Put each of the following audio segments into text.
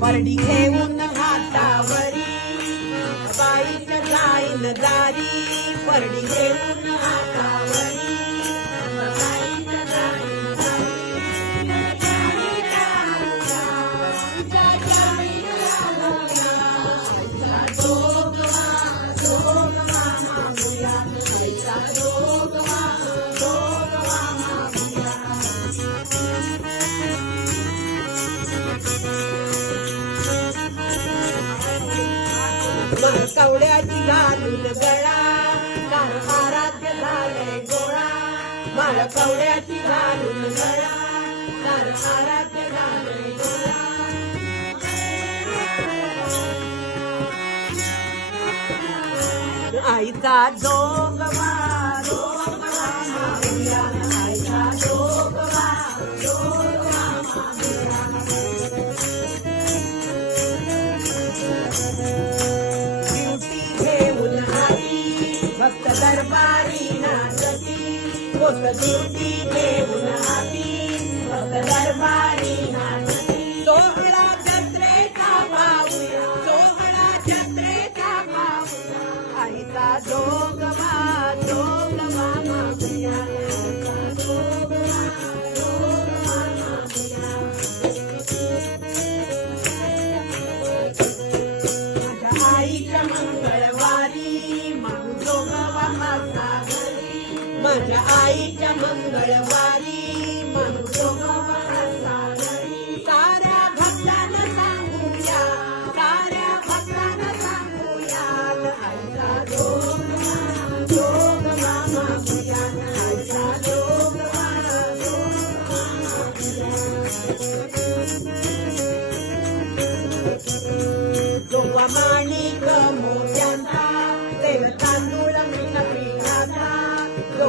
परडी घेऊन हातावरी बाईन लाईन दारी परडी घेऊन हाता कवड्याची घालून गळा. कारभारात झाले गोळा. माळ कवड्याची घालून गळा. कारभारात झाले गोळा. आईचा जोगवा दरबारी नाचती होत ब्युटी घेऊन भक्त दरबारी नाचती सोहळा जत्रेचा पाहूया सोहळा जत्रेचा पाहूया आईचा मागूया आईच्या मंगळवारी मागू माझ्या आईच्या मंगळवारी मागू जोगवा माझा साऱ्या भक्तांना सांगूया साऱ्या भक्तांना सांगूया आईचा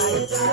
आईचा